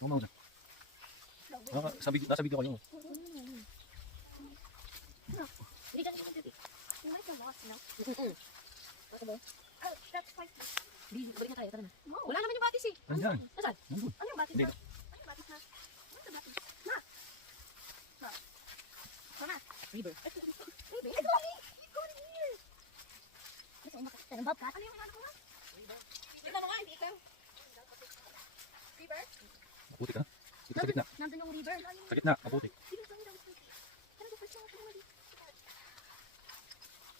Mau na. Nasa video ko yun. Hindi ka naman dito. You might have lost, no? Oh, that's quite good. Balik na tayo, tara na. No. Wala naman yung batis eh. Andyan. Nasaan? Nandun. Ano yung batis Hindi. na? Ano yung batis na? Where's the batis? Ma! Ma! Mama! River. Baby! It's going! It's going here! Gusto mo makakita ng bobcat? Ano yung ano ko nga? Tignan mo nga, hindi ikaw. River? Maputik ha. Dito sa gitna. Nandun yung river. Sa gitna, maputik. Sino ba yung putik? Ano ba first yung mali?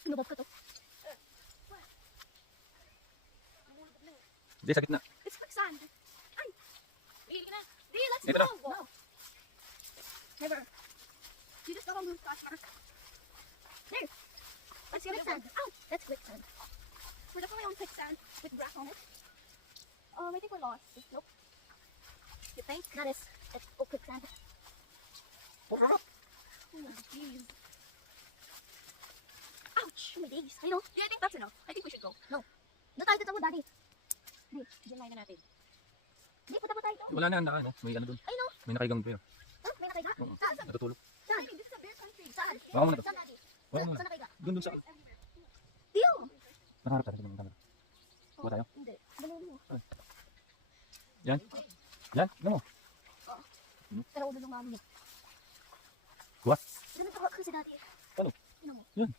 Sino ba to? Hindi, sa gitna. It's quicksand. Ay! Bigil ka na. Di, let's Ito go! na. No. Never. You just don't move fast, Mark. There. That's quicksand. Oh, that's quicksand. We're definitely on quicksand with grass on it. I think we're lost. Nope. You think? That's all quicksand. Oh, jeez. Ouch! Oh my days. I know. Yeah, I think that's enough. I think we should go. Doon tayo dito mo, Daddy. Diyan na natin. Di, punta po tayo doon. Wala na, ano, may ano dun. I know. May nakaigang pero. Oh, may nakaiga? Oo. Saan? Natutulog. Saan? This is a bear country. Saan? Baka mo na to. Saan, Daddy? Baka mo na. Saan nakaiga? Dun sa... Dio! Nakaharap tayo sa camera. Kuha tayo. Hindi. Balong mo. Yan. Yan, ano mo? Pero ulo ng mami. Kuha. Ganun ako kasi dati. Ano? Ano mo? Yan.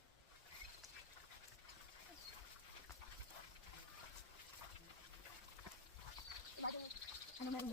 Ano meron ba?